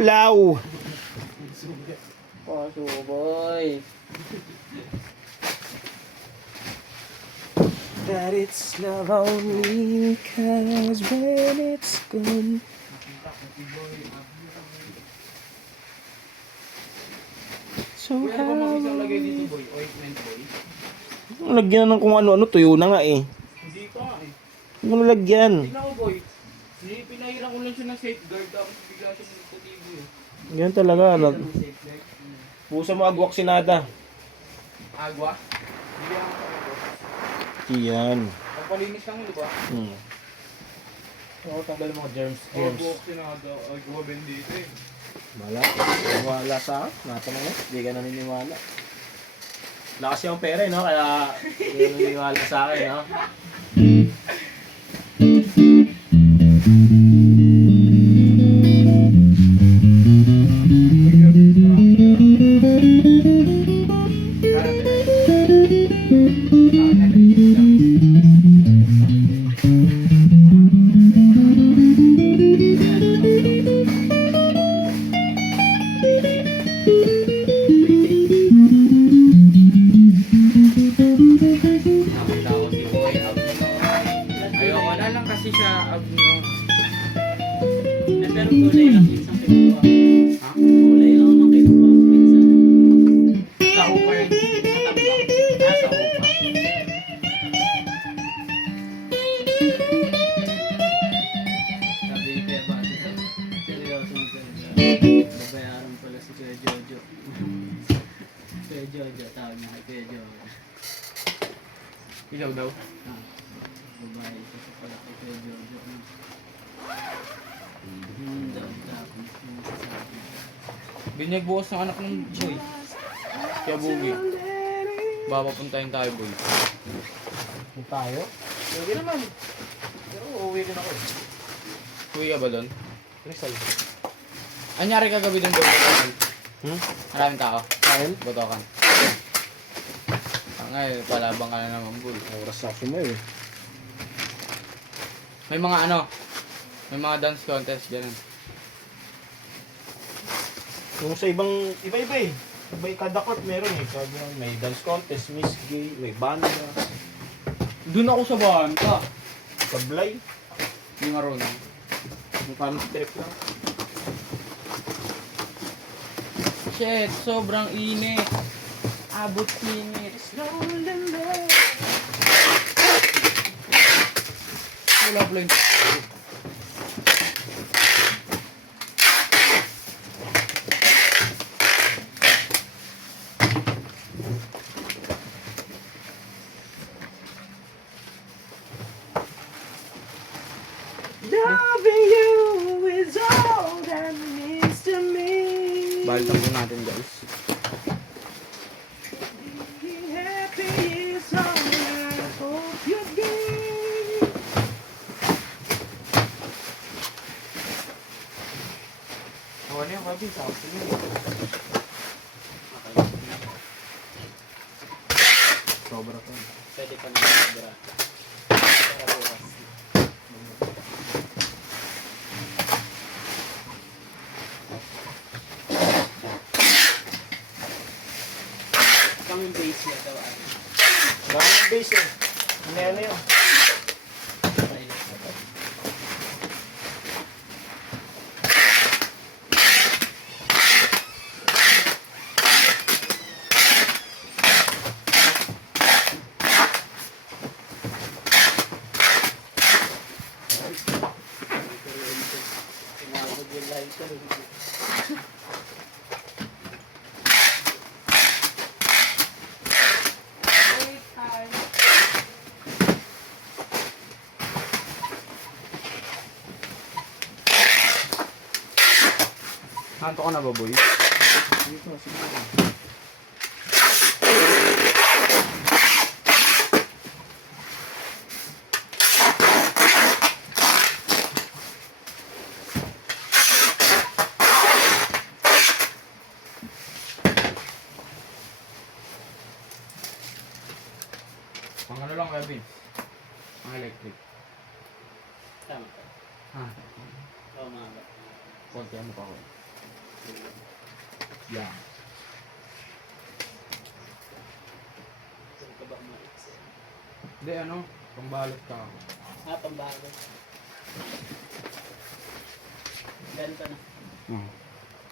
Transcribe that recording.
Law! Pasuboy. That it's love only because when it's gone. So Kuya, ano ba mo isang lagay dito, boy? Ointment, boy? lagyan ng kung ano-ano, tuyo na nga eh. Hindi pa nga eh. Huwag mo nalagyan. Tignan ko, boy. Pinahiran ko lang siya ng safeguard tapos bigla siya ng putibo eh. Yan talaga. Ng safeguard? Pusa mo agwak sinada. Agwa? Bigyan ako sa agwa. Yan. Pagpalinis lang mo, di ba? Oo, tanggal mga germs. Agwa sinada. Agwa bendito eh. Wala sa akin. Natanong mo. Hindi ka naniniwala. Lakas yung pera eh, no? Kaya hindi ka naniniwala sa akin, no? Nakita ko si Boy Abno. Ayoko na lang kasi siya Abno. Pero kulay lang minsan kinuha. Ha? Kulay lang ng kinuha minsan. Sa upa rin. Matambak. Sa upa. Sabi ni Kuya Bati. Seryoso mo talaga. Babayaran pala si Kuya Jojo. Kuya Jojo, tawag niya kay Kuya Jojo. Ilaw daw. Ah, babae ito sa pala kay Kuya Jojo. Tapos yung sasabi. Binyag bukas ng anak ng Boy. Kaya bugi. Papapuntahin tayo, Boy. Kung tayo? Pwede naman. Pero uuwi rin ako. Uwi ka ba doon? Rizal. Anyari kagabi doon, Boy? Maraming tao. Kain? Botokan. Ngayon, palabang ka na naman, Boy. Oras sa mo eh. May mga may mga dance contest, ganun. Kung sa iba-iba eh. Iba kada court meron eh. May dance contest, Miss Gay, may banda, Doon ako sa banta. sablay. Yung marunong. Yung parang trip lang. Shit, sobrang init. Abot init. Wala pala yun. Loving you is all that means to me. Balitan po natin, guys. Being happy is all I hope you get. Ano yung kabi? Sa akin yun. Sobra to. Pwede pa naman sobra. Para bukas. Kaming base na daw ay. Daming base eh. Ano yun? Tinawag yung lighter. Nanto ka na ba, Boy? Dito, siguro. Ang ano lang, Kevin? Ang electric. Tama ka. Ha? Oo, mga ba. Konti ano pa ako. Yan. Saan ka ba Max? Hindi, ano, pambalot ka ako. Pambago. Ganito na. Hmm.